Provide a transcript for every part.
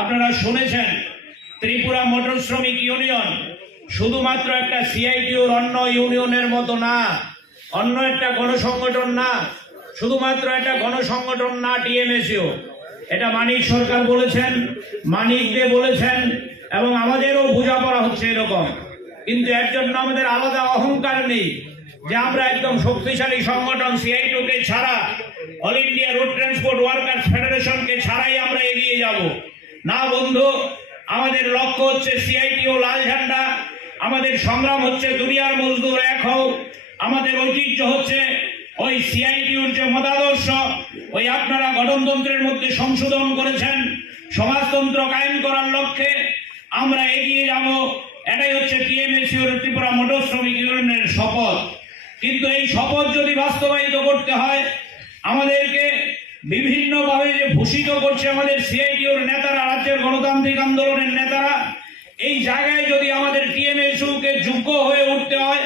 আপনারা শুনেছেন, ত্রিপুরা মোটর শ্রমিক ইউনিয়ন শুধুমাত্র একটা সিআইটিউর অন্য ইউনিয়নের মতো না, অন্য একটা গণসংগঠন না, শুধুমাত্র একটা গণসংগঠন না, টিএমএসইউ। এটা মানিক সরকার বলেছেন, মানিক দে বলেছেন, এবং আমাদেরও বোঝাপড়া হচ্ছে এরকম। কিন্তু এর জন্য আমাদের আলাদা অহংকার নেই যে আমরা একদম শক্তিশালী সংগঠন সিআইটিউকে ছাড়া, all India road transport workers ফেডারেশনকে ছাড়াই আমরা এগিয়ে যাব। না বন্ধু, আমাদের লক্ষ্য হচ্ছে সিআইটিও লাল ঝান্ডা। আমাদের সংগ্রাম হচ্ছে দুনিয়ার মজদুর এক হোক আমাদের ঐতিহ্য হচ্ছে ওই সিআইটিউর যে মতাদর্শ, ওই আপনারা গঠনতন্ত্রের মধ্যে সংশোধন করেছেন। সমাজতন্ত্র কায়েম করার লক্ষ্যে আমরা এগিয়ে যাব। এটাই হচ্ছে টিএমএসিওর ত্রিপুরা মোটর শ্রমিক ইউনিয়নের শপথ। কিন্তু এই শপথ যদি বাস্তবায়িত করতে হয়, আমাদেরকে বিভিন্নভাবে যে ভূষিত করছে আমাদের সিআইটিওর নেতারা, রাজ্যের গণতান্ত্রিক আন্দোলনের নেতারা, এই জায়গায় যদি আমাদের টিএমএসইউকে যোগ্য হয়ে উঠতে হয়,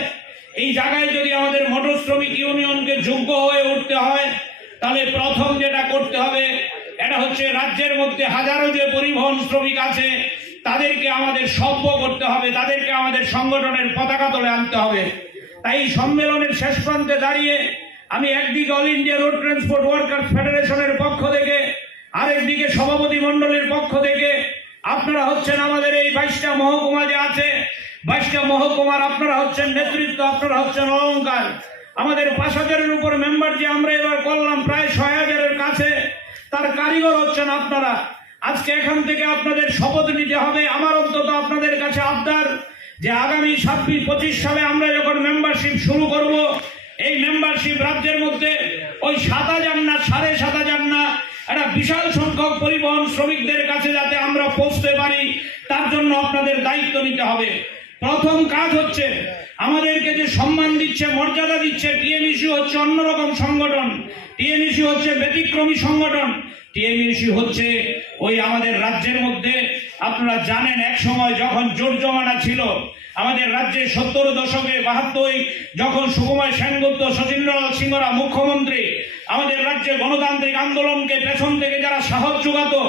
এই জায়গায় যদি আমাদের মোটর শ্রমিক ইউনিয়নকে যোগ্য হয়ে উঠতে হয়, তাহলে প্রথম যেটা করতে হবে, এটা হচ্ছে রাজ্যের মধ্যে হাজারো যে পরিবহন শ্রমিক আছে, তাদেরকে আমাদের সভ্য করতে হবে, তাদেরকে আমাদের সংগঠনের পতাকা তলে আনতে হবে। তাই সম্মেলনের শেষ প্রান্তে দাঁড়িয়ে আমি একদিকে all India road transport workers ফেডারেশনের পক্ষ থেকে, আরেকদিকে সভাপতি মণ্ডলীর পক্ষ থেকে। আপনারা হচ্ছেন আমাদের এই বাইশটা মহকুমা যে আছে, বাইশটা মহকুমার আপনারা হচ্ছেন নেতৃত্ব, আপনারা হচ্ছেন অলঙ্কার। আমাদের পাঁচ হাজারের উপর মেম্বার যে আমরা এবার করলাম প্রায় ছয় হাজারের কাছে, তার কারিগর হচ্ছেন আপনারা। আজকে এখান থেকে আপনাদের শপথ নিতে হবে। আমার অন্তত আপনাদের কাছে আবদার যে আগামী ছাব্বিশ, পঁচিশ সালে আমরা যখন মেম্বারশিপ শুরু করব এই মেম্বারশিপ রাজ্যের মধ্যে ওই সাত হাজার না, সাড়ে সাত হাজার না, একটা বিশাল সংখ্যক পরিবহন শ্রমিকদের কাছে যাতে আমরা পৌঁছতে পারি, তার জন্য আপনাদের দায়িত্ব নিতে হবে। প্রথম কাজ হচ্ছে, আমাদেরকে যে সম্মান দিচ্ছে, মর্যাদা দিচ্ছে টিএমইসি হচ্ছে অন্যরকম সংগঠন। টিএমইসি হচ্ছে ব্যতিক্রমী সংগঠন। টিএমইসি হচ্ছে ওই আমাদের রাজ্যের মধ্যে। আপনারা জানেন, এক সময় যখন জোর জমানা ছিল, আমাদের রাজ্যে সত্তর দশকে বাহাত্তর যখন সুকুমার সেনগুপ্ত, শচীন্দ্রলাল সিংহরা মুখ্যমন্ত্রী, আমাদের রাজ্যে গণতান্ত্রিক আন্দোলনকে পেছন থেকে যারা সাহস যোগাতো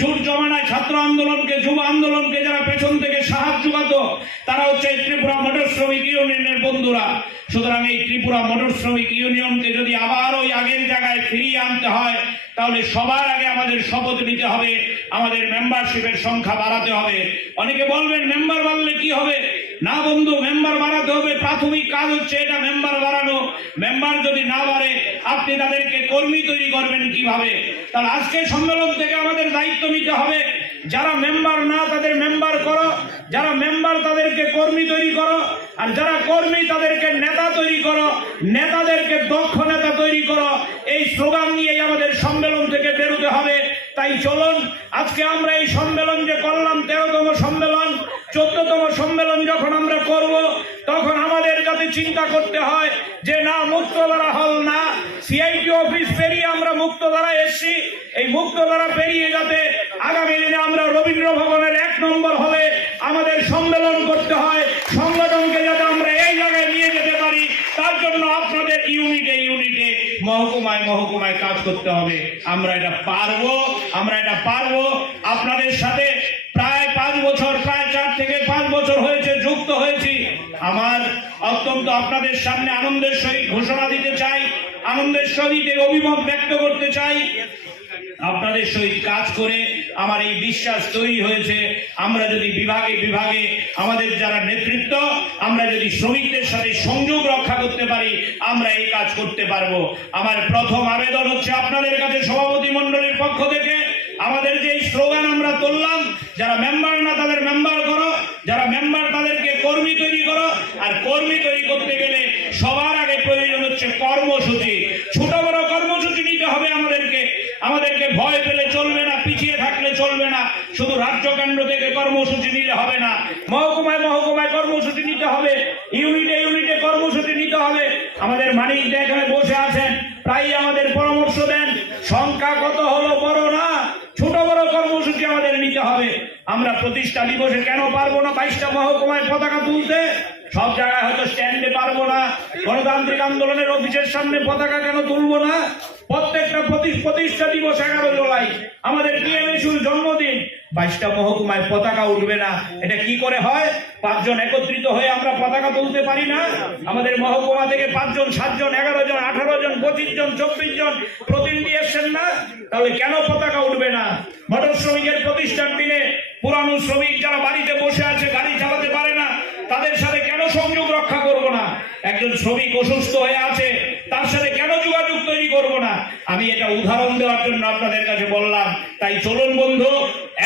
জোর জমানায় ছাত্র আন্দোলনকে, যুব আন্দোলনকে যারা পেছন থেকে সাহায্য যোগাতো তারা হচ্ছে ত্রিপুরা মোটর শ্রমিক ইউনিয়নের বন্ধুরা। সুতরাং এই ত্রিপুরা মোটর শ্রমিক ইউনিয়নকে যদি আবার ওই আগের জায়গায় ফিরিয়ে আনতে হয়, তাহলে সবার আগে আমাদের শপথ নিতে হবে, আমাদের মেম্বারশিপের সংখ্যা বাড়াতে হবে। অনেকে বলবেন মেম্বার বাড়লে কি হবে? না বন্ধু মেম্বার বাড়াতে হবে। প্রাথমিক কাজ হচ্ছে এটা মেম্বার বাড়ানো। মেম্বার যদি না বাড়ে, আপনি তাদেরকে কর্মী তৈরি করবেন কীভাবে? তাহলে আজকে সম্মেলন থেকে আমাদের দায়িত্ব নিতে হবে। যারা মেম্বার না, তাদের মেম্বার করো। যারা মেম্বার, তাদেরকে কর্মী তৈরি করো। আর যারা কর্মী, তাদেরকে নেতা তৈরি করো। নেতাদেরকে দক্ষ নেতা তৈরি করো। এই স্লোগান নিয়েই আমাদের সম্মেলন থেকে বেরোতে হবে। তাই চলুন, আজকে আমরা এই সম্মেলন যে করলাম, তেরোতম সম্মেলন, চোদ্দতম সম্মেলন যখন আমরা করব, তখন আমাদের যাতে চিন্তা করতে হয় যে, না, মুক্তধারা হল না। সিআইটি অফিস পেরিয়ে আমরা মুক্তধারা এসছি। এই মুক্তধারা পেরিয়ে যাতে আগামী দিনে আমরা রবীন্দ্র ভবনের এক নম্বর হলে আমাদের সম্মেলন করতে হয়। সংগঠনকে যাতে আমরা এই জায়গায় নিয়ে যেতে পারি, তার জন্য আপনাদের ইউনিটে ইউনিটে, মহকুমায় মহকুমায় কাজ করতে হবে। আমরা এটা পারব, আমরা এটা পারব। আপনাদের সাথে প্রায় পাঁচ বছর, প্রায় চার থেকে পাঁচ বছর হয়েছে, যুক্ত হয়েছি। আমার অত্যন্ত আপনাদের সামনে আনন্দের সহিত ঘোষণা দিতে চাই। আনন্দের সহিত অভিমত ব্যক্ত করতে চাই। আপনাদের সহিত কাজ করে আমার এই বিশ্বাস তৈরি হয়েছে। আমরা যদি বিভাগে বিভাগে আমাদের যারা নেতৃত্ব, আমরা যদি শ্রমিকদের সাথে সংযোগ রক্ষা করতে পারি, আমরা এই কাজ করতে পারব। আমার প্রথম আবেদন হচ্ছে আপনাদের কাছে সভাপতি মণ্ডলীর পক্ষ থেকে। আমাদের যে স্লোগান আমরা তুললাম, যারা মেম্বার না তাদের মেম্বার করো যারা মেম্বার তাদেরকে কর্মী তৈরি করো আর কর্মী তৈরি করতে গেলে সবার আগে প্রয়োজন হচ্ছে কর্মসূচি ছোট বড় কর্মসূচি নিতে হবে আমাদেরকে ভয় পেলে চলবে না, পিছিয়ে থাকলে চলবে না। শুধু রাজ্য কেন্দ্র থেকে কর্মসূচি নিলে হবে না। মহকুমায় মহকুমায় কর্মসূচি নিতে হবে। ইউনিটে ইউনিটে কর্মসূচি নিতে হবে। আমাদের মানিক দা এখানে বসে আছেন। তাই আমাদের পরামর্শ দেন। সংখ্যা কত হলো বড় কর্মসূচি আমাদের নিতে হবে। আমরা প্রতিষ্ঠা দিবসে কেন পারব না বাইশটা মহকুমায় পতাকা তুলতে? সব জায়গায় হয়তো স্ট্যান্ডে পারব না। গণতান্ত্রিক আন্দোলনের অফিসের সামনে পতাকা কেন তুলবো না? প্রত্যেকটা প্রতিষ্ঠা দিবস এগারো জুলাই। আমাদের টিএমএসুর জন্মদিন। বাইশটা মহকুমায় পতাকা উঠবে না। এটা কি করে হয়? পাঁচজন একত্রিত হয়ে আমরা পতাকা তুলতে পারি না? আমাদের মহকুমা থেকে পাঁচজন, সাতজন, এগারো জন, আঠারো জন, পঁচিশ জন, চব্বিশ জন প্রতিনিধি তাহলে কেন পতাকা উঠবে না? মোটর শ্রমিকের প্রতিষ্ঠার দিনে পুরানো শ্রমিক যারা বাড়িতে বসে আছে, গাড়ি চালাতে পারে না, তাদের সাথে কেন সংযোগ রক্ষা করব না? একজন শ্রমিক অসুস্থ হয়ে আছে, তার সাথে কেন যোগাযোগ তৈরি করব না? আমি এটা উদাহরণ দেওয়ার জন্য আপনাদের কাছে বললাম। তাই চলুন বন্ধু,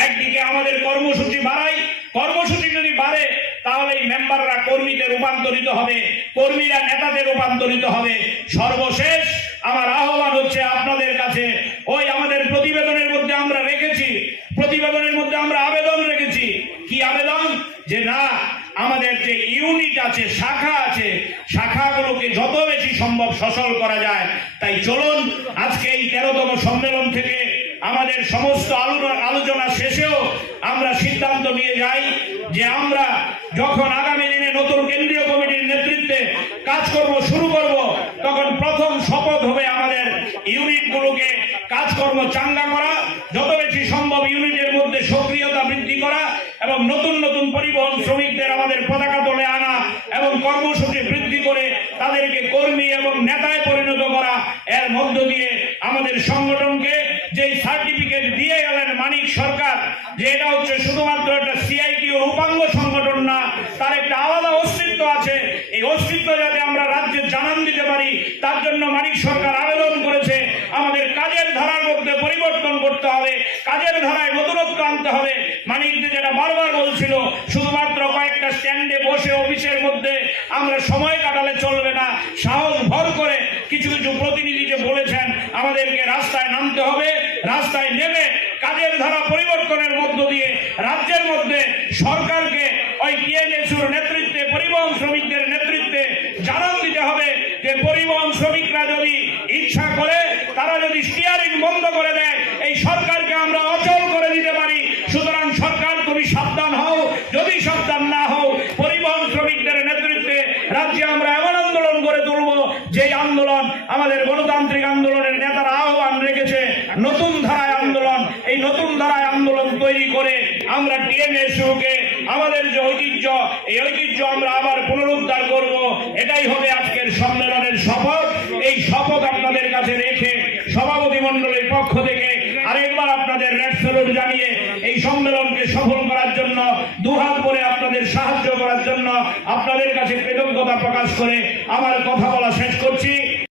একদিকে আমাদের কর্মসূচি বাড়াই। কর্মসূচি যদি বাড়ে তাহলে এই মেম্বাররা কর্মীতে রূপান্তরিত হবে, কর্মীরা নেতাতে রূপান্তরিত হবে। সর্বশেষ আমার আহ্বান হচ্ছে আপনাদের কাছে ওই আমাদের প্রতিবেদনের মধ্যে আমরা রেখেছি প্রতিবেদনের মধ্যে আমরা আবেদন রেখেছি কি আবেদন যে না আমাদের যে ইউনিট আছে শাখা আছে শাখাগুলোকে যত বেশি সম্ভব সচল করা যায় তাই চলুন আজকে এই তেরোতম সম্মেলন থেকে আমাদের সমস্ত আলো- আলোচনা শেষেও আমরা সিদ্ধান্ত নিয়ে যাই যে আমরা যখন আগামী দিনে নতুন কেন্দ্রীয় কমিটির নেতৃত্বে কাজকর্ম শুরু করব, তখন প্রথম শপথ হবে আমাদের ইউনিটগুলোকে কাজকর্ম চাঙ্গা করা, যত বেশি সম্ভব ইউনিটের মধ্যে সক্রিয়তা বৃদ্ধি করা এবং নতুন নতুন পরিবহন শ্রমিকদের আমাদের পতাকা তোলে আনা এবং কর্মসূচি বৃদ্ধি করে তাদেরকে কর্মী এবং নেতায় পরিণত করা, এর মধ্য দিয়ে আমাদের সংগঠনকে যে সার্টিফিকেট দিয়ে গেলেন মানিক সরকার, যে এটা হচ্ছে শুধুমাত্র একটা সিআইটি ও রূপাঙ্গ সংগঠন না, তার একটা আলাদা অস্তিত্ব আছে। এই অস্তিত্ব যাতে আমরা রাজ্যে জানান দিতে পারি, তার জন্য মানিক সরকার আবেদন করেছে, আমাদের কাজের ধারার মধ্যে পরিবর্তন করতে হবে, কাজের ধারায় নতুনত্ব আনতে হবে। মানিক যেটা বারবার বলছিল, শুধুমাত্র কয়েকটা স্ট্যান্ডে বসে অফিসের মধ্যে আমরা সময় কাটালে চলবে না, সাহস ভর করে কিছু কিছু প্রতিনিধি যে বলেছেন, আমাদেরকে রাস্তায় নামতে হবে, রাস্তায় নেমে কাজের ধারা পরিবর্তনের মধ্য দিয়ে রাজ্যের মধ্যে সরকারকে ওই টিএনএসুর নেতৃত্বে, পরিবহন শ্রমিকদের নেতৃত্বে জানান দিতে হবে যে পরিবহন শ্রমিকরা যদি ইচ্ছা করে, তারা যদি স্টিয়ারিং বন্ধ করে দেয়, এই সরকারকে আমরা অচল করে দিতে পারি। সুতরাং সরকার, তুমি সাবধান হও। যদি সাবধান না হও, পরিবহন শ্রমিকদের নেতৃত্বে রাজ্যে আমরা এমন আন্দোলন করে তুলব যে আন্দোলন আমাদের গণতান্ত্রিক আন্দোলনের নেতারা আহ্বান রেখেছে নতুন ধারায় আন্দোলন এই নতুন ধারায় আন্দোলন তৈরি করে আমরা টিএনএসইউকে আমাদের যে ঐতিহ্য, এই ঐতিহ্য আমরা আবার পুনরুদ্ধার করব। এটাই হবে আজকের সম্মেলনের শপথ। এই শপথ আপনাদের কাছে রেখে সভাপতি মণ্ডলীর পক্ষ থেকে আরেকবার আপনাদের রেড স্যালুট জানিয়ে এই সম্মেলনকে সফল করার জন্য দুহাত করে আপনাদের সাহায্য করার জন্য আপনাদের কাছে কৃতজ্ঞতা প্রকাশ করে আমার কথা বলা শেষ করছি।